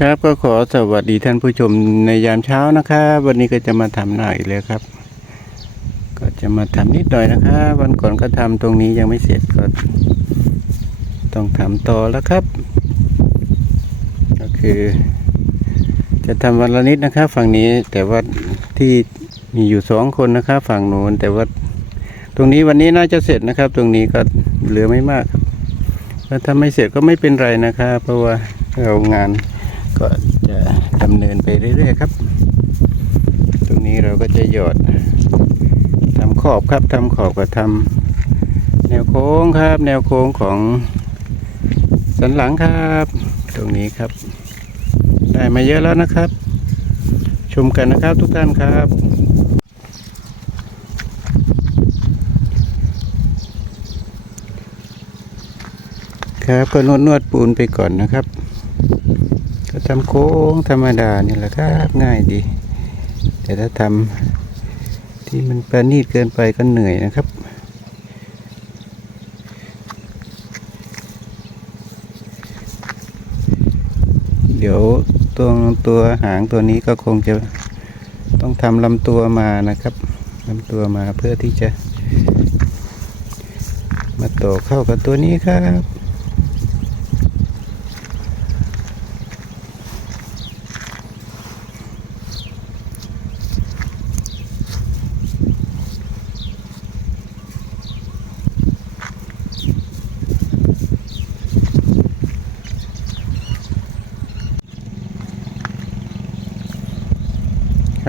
ครับก็ขอสวัสดีท่านผู้ชมในยามเช้านะครับวันนี้ก็จะมาทำหน้าอีกแล้วครับ ก็จะมาทำนิดหน่อยนะครับวันก่อนก็ทำตรงนี้ยังไม่เสร็จก็ ต้องทำต่อแล้วครับ ก็คือ จะทำวันละนิดนะครับ ฝั่งนี้แต่ว่าที่มีอยู่สองคนนะครับ ฝั่งโน้นแต่ว่าตรงนี้วันนี้น่าจะเสร็จนะครับ ตรงนี้ก็เหลือไม่มากครับถ้าไม่เสร็จก็ไม่เป็นไรนะครับ เพราะว่าเรางาน ก็จะดำเนินไปเรื่อยๆครับ ตรงนี้เราก็จะหยอดทำขอบครับทำขอบกับทำแนวโค้งครับ แนวโค้งของสันหลังครับ ตรงนี้ครับ ได้มาเยอะแล้วนะครับ ชมกันนะครับทุกท่านครับครับก็นวดนวดปูนไปก่อนนะครับ ทำโค้งธรรมดานี่แหละครับง่ายดี แต่ถ้าทำที่มันประณีตเกินไปก็เหนื่อยนะครับเดี๋ยวตัวตัวหางตัวนี้ก็คงจะต้องทำลำตัวมานะครับลำตัวมาเพื่อที่จะ มาต่อเข้ากับตัวนี้ครับ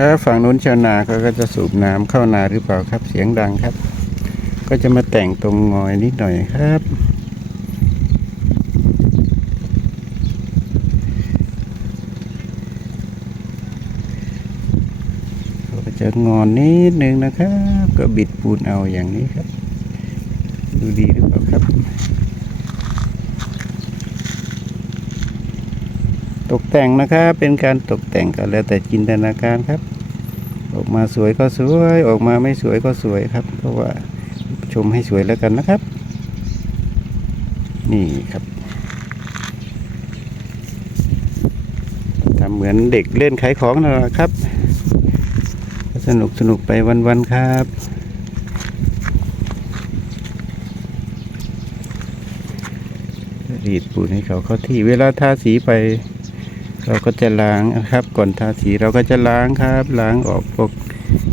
ครับฝั่งนู้นชาวนาเขาก็จะสูบน้ำเข้านาหรือเปล่าครับเสียงดังครับ ก็จะมาแต่งตรงงอยนิดหน่อยครับ ก็จะงอนนิดนึงนะครับ ก็บิดปูนเอาอย่างนี้ครับ ดูดีหรือเปล่าครับ ตกแต่งนะครับเป็นการตกแต่งก็แล้วแต่จินตนาการครับ ออกมาสวยก็สวยออกมาไม่สวยก็สวยครับ เพราะว่าชมให้สวยแล้วกันนะครับ นี่ครับทำเหมือนเด็กเล่นขายของนะครับ สนุกสนุกไปวันๆครับรีดปูนให้เขาเข้าที่เวลาทาสีไป เราก็จะล้างนะครับ ก่อนทาสีเราก็จะล้างครับ ล้างออกพวก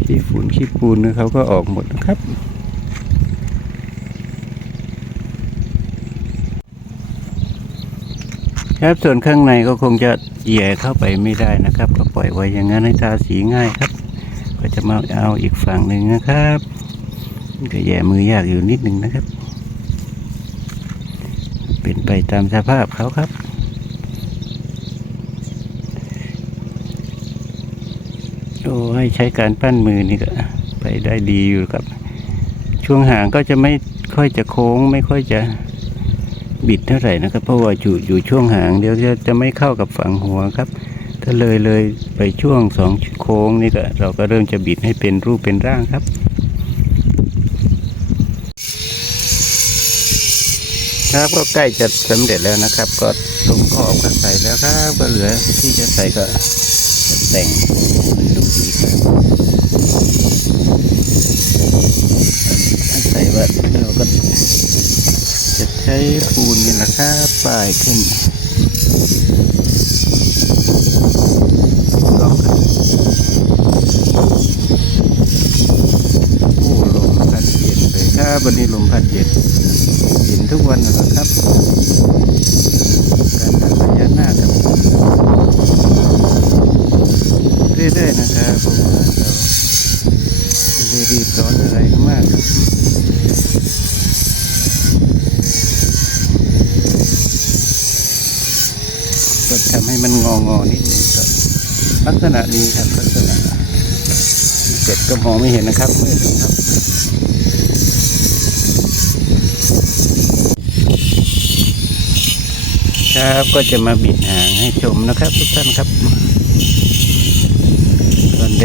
ขี้ฝุ่นขี้ปูนเนี่ยเขาก็ออกหมดนะครับครับส่วนข้างในก็คงจะแย่เข้าไปไม่ได้นะครับ ก็ปล่อยไว้อย่างนั้นให้ทาสีง่ายครับ ก็จะมาเอาอีกฝั่งหนึ่งนะครับก็แย่มือยากอยู่นิดหนึ่งนะครับ เป็นไปตามสภาพเขาครับ ให้ใช้การปั้นมือนี่ก็ไปได้ดีอยู่ครับ ช่วงหางก็จะไม่ค่อยจะโค้ง ไม่ค่อยจะบิดเท่าไหร่นะครับ เพราะว่าอยู่อยู่ช่วงหางเดี๋ยวจะจะไม่เข้ากับฝั่งหัวครับ ถ้าเลยเลยไปช่วงสองโค้งนี่ก็เราก็เริ่มจะบิดให้เป็นรูปเป็นร่างครับครับก็ใกล้จะสำเร็จแล้วนะครับ ก็ตรงขอบก็ใส่แล้วครับ ก็เหลือที่จะใส่ก็ แต่งให้ดูดีครับใส่ว่าเราก็จะใช้ปูนนี่แหละครับป้ายขึ้นลองครับโอ้ลมพัดเย็นเลยครับวันนี้ลมพัดเย็นเห็นทุกวันนะครับ การทำพญานาคครับ เรื่อยๆนะครับเพราะว่าเราไม่ได้รีบร้อนอะไรมากก็ทำให้มันงองอๆนิดนึงก็ลักษณะนี้ครับลักษณะเกิดก็มองไม่เห็นนะครับมืดครับครับก็จะมาบิดหางให้ชมนะครับทุกท่านครับ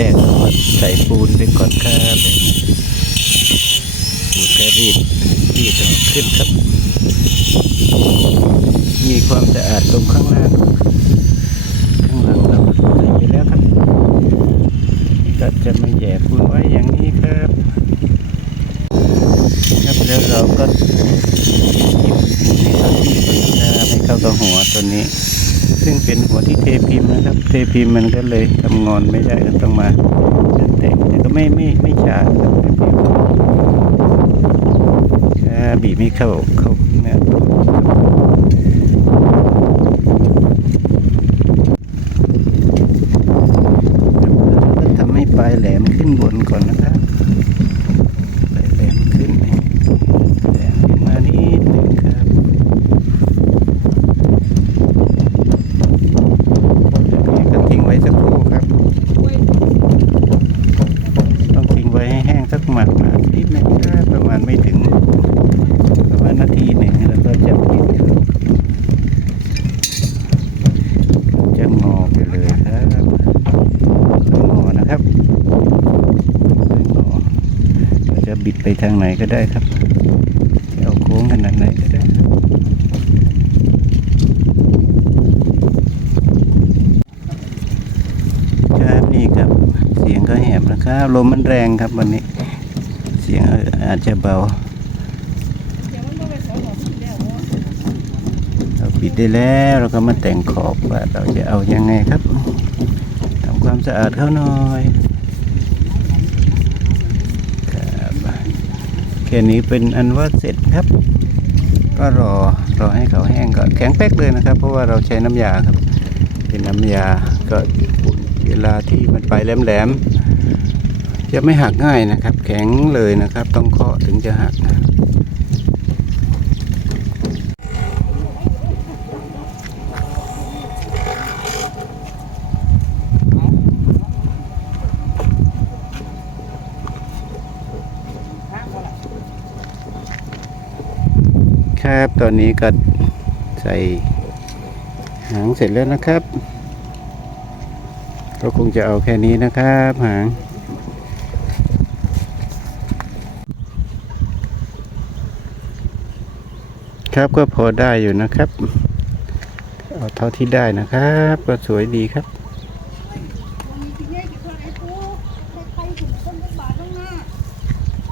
แรกใส่ปูนไปก่อนครับปูนก็รีดรีดขึ้นครับ มีความสะอาดตรงข้างล่างข้างหลังเราใส่ไปแล้วครับก็จะมาแย่ปูนไว้อย่างนี้ครับครับแล้วเราก็ยิ้มให้เขาที่ตาให้เข้ากับหัวตัวนี้ ซึ่งเป็นหัวที่เทพิมพ์นะครับ เทพิมพ์มันก็เลยทำงอนไม่ได้ก็ต้องมาแต่งแต่ก็ไม่ไม่ไม่ช้าครับเทพิมพ์แค่บีบไม่เข้าเข้าเนื้อก็ทำให้ปลายแหลมขึ้นบนก่อนนะครับ ปลายแหลมขึ้นแหลมขึ้นมานิดหนึงครับ นี่ก็ทิ้งไว้สักครู่ครับ ต้องทิ้งไว้ให้แห้งสักหมาดมาดนิดนึงครับประมาณไม่ถึง ประมาณนาทีหนึ่งแล้วก็จะปิดครับจะงอไปเลยครับงอนะครับงอเราจะบิดไป ทางไหนก็ได้ครับเอาโค้งขนาดไหนก็ได้ครับครับนี่ครับเสียงก็แหบนะครับลมมันแรงครับวันนี้ เสียงอาจจะเบาเราปิดได้แล้วเราก็มาแต่งขอบว่าเราจะเอายังไงครับทำความสะอาดเขาหน่อยครับ แค่นี้เป็นอันว่าเสร็จครับ ก็รอรอให้เขาแห้งก่อนแข็งแป๊กเลยนะครับ เพราะว่าเราใช้น้ำยาครับ เป็นน้ำยาก็เวลาที่มันไปแหลมๆจะไม่หักง่ายนะครับ แข็งเลยนะครับ ต้องเคาะถึงจะหัก ครับ ตอนนี้ก็ใส่หางเสร็จแล้วนะครับ ก็คงจะเอาแค่นี้นะครับหางครับก็พอได้อยู่นะครับ เอาเท่าที่ได้นะครับ ก็สวยดีครับ วันนี้ที่แยกอยู่คนไอ้ปูไปถึงต้นบาทข้างหน้า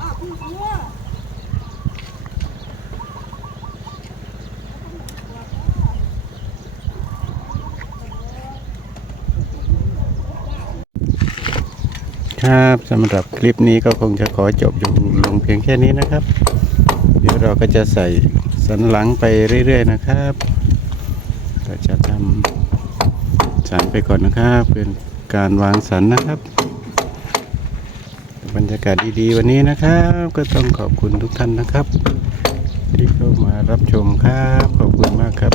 อ้าวคุณเอาว่า ครับสำหรับคลิปนี้ก็คงจะขอจบอยู่ลงเพียงแค่นี้นะครับ เดี๋ยวเราก็จะใส่สันหลังไปเรื่อย ๆ นะครับก็จะทำสันไปก่อนนะครับ เป็นการวางสันนะครับ บรรยากาศดีๆ วันนี้นะครับ ก็ต้องขอบคุณทุกท่านนะครับ ที่เข้ามารับชมครับ ขอบคุณมากครับ